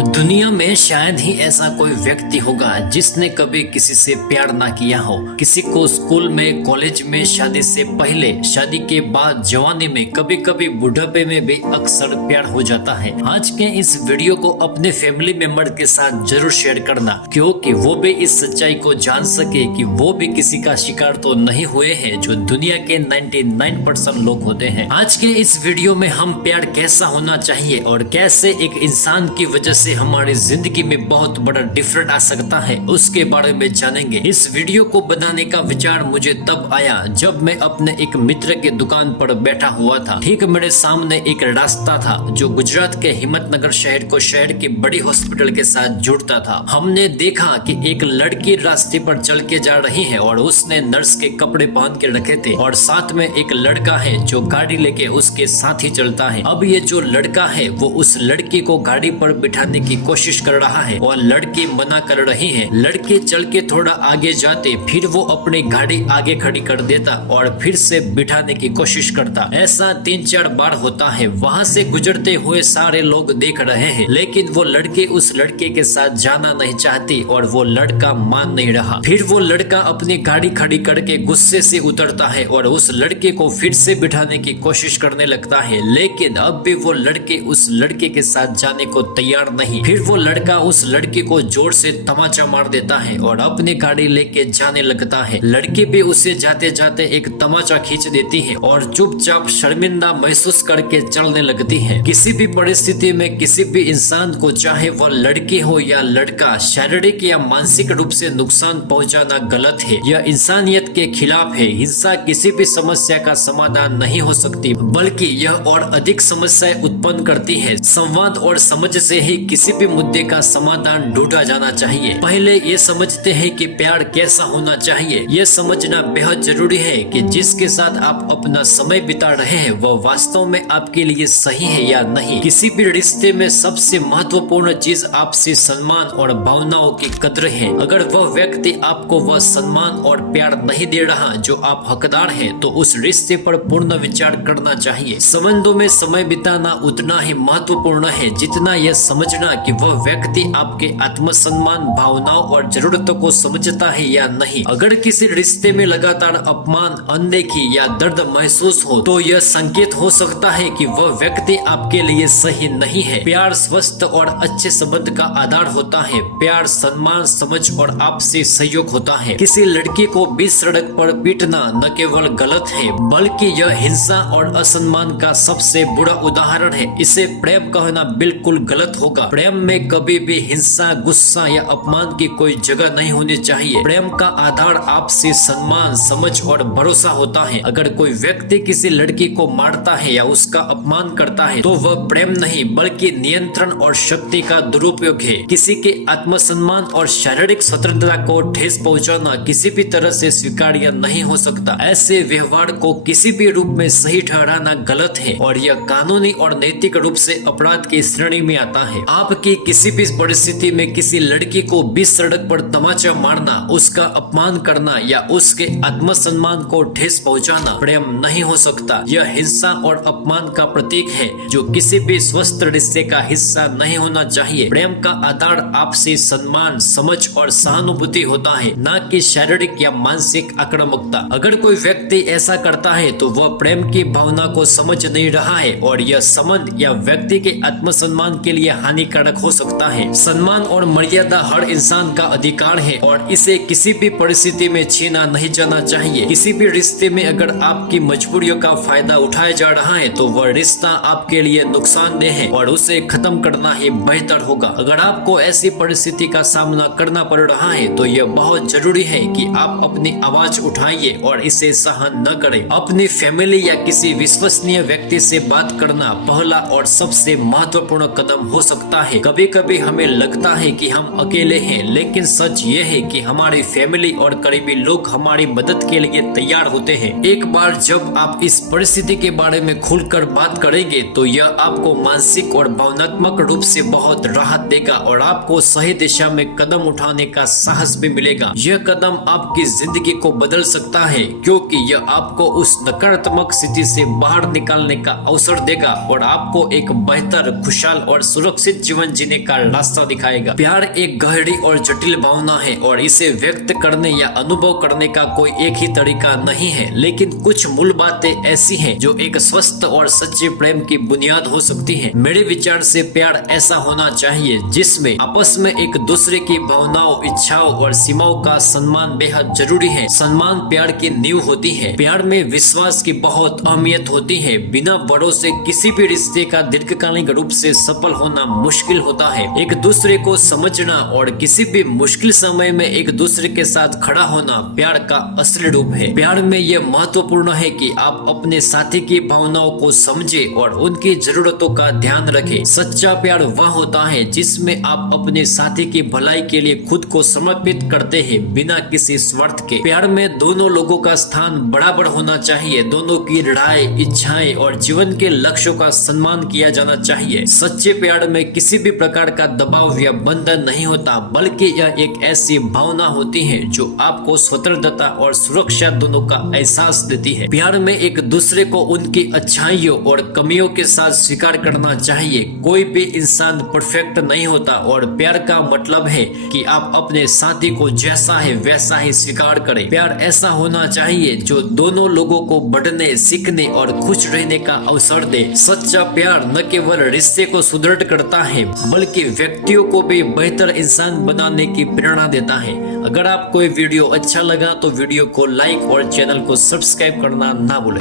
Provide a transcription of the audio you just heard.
दुनिया में शायद ही ऐसा कोई व्यक्ति होगा जिसने कभी किसी से प्यार ना किया हो। किसी को स्कूल में, कॉलेज में, शादी से पहले, शादी के बाद, जवानी में, कभी कभी बुढ़ापे में भी अक्सर प्यार हो जाता है। आज के इस वीडियो को अपने फैमिली मेंबर के साथ जरूर शेयर करना, क्योंकि वो भी इस सच्चाई को जान सके कि वो भी किसी का शिकार तो नहीं हुए हैं जो दुनिया के 99% लोग होते हैं। आज के इस वीडियो में हम प्यार कैसा होना चाहिए और कैसे एक इंसान की वजह से हमारी जिंदगी में बहुत बड़ा डिफरेंट आ सकता है, उसके बारे में जानेंगे। इस वीडियो को बनाने का विचार मुझे तब आया जब मैं अपने एक मित्र के दुकान पर बैठा हुआ था। ठीक मेरे सामने एक रास्ता था जो गुजरात के हिम्मतनगर शहर को शहर की बड़ी हॉस्पिटल के साथ जुड़ता था। हमने देखा कि एक लड़की रास्ते पर चल के जा रही है और उसने नर्स के कपड़े पहन के रखे थे और साथ में एक लड़का है जो गाड़ी लेके उसके साथ ही चलता है। अब ये जो लड़का है वो उस लड़की को गाड़ी पर बिठाने की कोशिश कर रहा है और लड़की मना कर रही है। लड़के चल के थोड़ा आगे जाते, फिर वो अपनी गाड़ी आगे खड़ी कर देता और फिर से बिठाने की कोशिश करता। ऐसा 3-4 बार होता है। वहाँ से गुजरते हुए सारे लोग देख रहे हैं, लेकिन वो लड़के उस लड़के के साथ जाना नहीं चाहती और वो लड़का मान नहीं रहा। फिर वो लड़का अपनी गाड़ी खड़ी करके गुस्से से उतरता है और उस लड़के को फिर से बिठाने की कोशिश करने लगता है, लेकिन अब भी वो लड़के उस लड़के के साथ जाने को तैयार नहीं। फिर वो लड़का उस लड़की को जोर से तमाचा मार देता है और अपनी गाड़ी लेके जाने लगता है। लड़की भी उसे जाते जाते एक तमाचा खींच देती है और चुपचाप शर्मिंदा महसूस करके चलने लगती है। किसी भी परिस्थिति में किसी भी इंसान को, चाहे वह लड़की हो या लड़का, शारीरिक या मानसिक रूप से नुकसान पहुंचाना गलत है। यह इंसानियत के खिलाफ है। हिंसा किसी भी समस्या का समाधान नहीं हो सकती, बल्कि यह और अधिक समस्याएं उत्पन्न करती है। संवाद और समझ से ही किसी भी मुद्दे का समाधान ढूंढा जाना चाहिए। पहले ये समझते हैं कि प्यार कैसा होना चाहिए। ये समझना बेहद जरूरी है कि जिसके साथ आप अपना समय बिता रहे हैं वह वास्तव में आपके लिए सही है या नहीं। किसी भी रिश्ते में सबसे महत्वपूर्ण चीज आपसी सम्मान और भावनाओं की कद्र है। अगर वह व्यक्ति आपको वह सम्मान और प्यार नहीं दे रहा जो आप हकदार हैं, तो उस रिश्ते पर पूर्ण विचार करना चाहिए। संबंधों में समय बिताना उतना ही महत्वपूर्ण है जितना यह समझना कि वह व्यक्ति आपके आत्मसम्मान, भावनाओं और जरूरतों को समझता है या नहीं। अगर किसी रिश्ते में लगातार अपमान, अनदेखी या दर्द महसूस हो, तो यह संकेत हो सकता है कि वह व्यक्ति आपके लिए सही नहीं है। प्यार स्वस्थ और अच्छे संबंध का आधार होता है। प्यार सम्मान, समझ और आपसी सहयोग होता है। किसी लड़की को बीच सड़क पर पीटना न केवल गलत है, बल्कि यह हिंसा और असम्मान का सबसे बुरा उदाहरण है। इसे प्रेम कहना बिल्कुल गलत होगा। प्रेम में कभी भी हिंसा, गुस्सा या अपमान की कोई जगह नहीं होनी चाहिए। प्रेम का आधार आपसी सम्मान, समझ और भरोसा होता है। अगर कोई व्यक्ति किसी लड़की को मारता है या उसका अपमान करता है, तो वह प्रेम नहीं बल्कि नियंत्रण और शक्ति का दुरुपयोग है। किसी के आत्मसम्मान और शारीरिक स्वतंत्रता को ठेस पहुंचाना किसी भी तरह से स्वीकार्य नहीं हो सकता। ऐसे व्यवहार को किसी भी रूप में सही ठहराना गलत है और यह कानूनी और नैतिक रूप से अपराध की श्रेणी में आता है। आपकी किसी भी परिस्थिति में किसी लड़की को बीच सड़क पर तमाचा मारना, उसका अपमान करना या उसके आत्मसम्मान को ठेस पहुंचाना प्रेम नहीं हो सकता। यह हिंसा और अपमान का प्रतीक है जो किसी भी स्वस्थ रिश्ते का हिस्सा नहीं होना चाहिए। प्रेम का आधार आपसी सम्मान, समझ और सहानुभूति होता है, न कि शारीरिक या मानसिक आक्रामकता। अगर कोई व्यक्ति ऐसा करता है तो वह प्रेम की भावना को समझ नहीं रहा है और यह संबंध या व्यक्ति के आत्मसम्मान के लिए हानिकारक हो सकता है। सम्मान और मर्यादा हर इंसान का अधिकार है और इसे किसी भी परिस्थिति में छीना नहीं जाना चाहिए। किसी भी रिश्ते में अगर आपकी मजबूरियों का फायदा उठाया जा रहा है तो वह रिश्ता आपके लिए नुकसानदेह है और उसे खत्म करना ही बेहतर होगा। अगर आपको ऐसी परिस्थिति का सामना करना पड़ रहा है तो यह बहुत जरूरी है कि आप अपनी आवाज उठाइए और इसे सहन न करें। अपनी फैमिली या किसी विश्वसनीय व्यक्ति से बात करना पहला और सबसे महत्वपूर्ण कदम हो सकता है। कभी कभी हमें लगता है कि हम अकेले हैं, लेकिन सच ये है कि हमारी फैमिली और करीबी लोग हमारी मदद के लिए तैयार होते हैं। एक बार जब आप इस परिस्थिति के बारे में खुलकर बात करेंगे तो यह आपको मानसिक और भावनात्मक रूप से बहुत राहत देगा और आपको सही दिशा में कदम उठाने का साहस भी मिलेगा। यह कदम आपकी जिंदगी को बदल सकता है, क्योंकि यह आपको उस नकारात्मक स्थिति से बाहर निकालने का अवसर देगा और आप आपको एक बेहतर, खुशहाल और सुरक्षित जीवन जीने का रास्ता दिखाएगा। प्यार एक गहरी और जटिल भावना है और इसे व्यक्त करने या अनुभव करने का कोई एक ही तरीका नहीं है, लेकिन कुछ मूल बातें ऐसी हैं जो एक स्वस्थ और सच्चे प्रेम की बुनियाद हो सकती हैं। मेरे विचार से प्यार ऐसा होना चाहिए जिसमें आपस में एक दूसरे की भावनाओं, इच्छाओं और सीमाओं का सम्मान बेहद जरूरी है। सम्मान प्यार की नींव होती है। प्यार में विश्वास की बहुत अहमियत होती है। बिना भरोसे किसी भी रिश्ते का दीर्घकालिक रूप से सफल होना मुश्किल होता है। एक दूसरे को समझना और किसी भी मुश्किल समय में एक दूसरे के साथ खड़ा होना प्यार का असली रूप है। प्यार में यह महत्वपूर्ण है कि आप अपने साथी की भावनाओं को समझे और उनकी जरूरतों का ध्यान रखें। सच्चा प्यार वह होता है जिसमें आप अपने साथी की भलाई के लिए खुद को समर्पित करते हैं बिना किसी स्वार्थ के। प्यार में दोनों लोगों का स्थान बराबर होना चाहिए। दोनों की राय, इच्छाएं और जीवन के लक्ष्यों का सम्मान किया जाना चाहिए। सच्चे प्यार में किसी भी प्रकार का दबाव या बंधन नहीं होता, बल्कि यह एक ऐसी भावना होती है जो आपको स्वतंत्रता और सुरक्षा दोनों का एहसास देती है। प्यार में एक दूसरे को उनकी अच्छाइयों और कमियों के साथ स्वीकार करना चाहिए। कोई भी इंसान परफेक्ट नहीं होता और प्यार का मतलब है कि आप अपने साथी को जैसा है वैसा ही स्वीकार करें। प्यार ऐसा होना चाहिए जो दोनों लोगों को बढ़ने, सीखने और खुश रहने का अवसर दे। सच्चा प्यार न केवल रिश्ते को सुदृढ़ करता है बल्कि व्यक्तियों को भी बेहतर इंसान बनाने की प्रेरणा देता है। अगर आपको ये वीडियो अच्छा लगा तो वीडियो को लाइक और चैनल को सब्सक्राइब करना ना भूलें।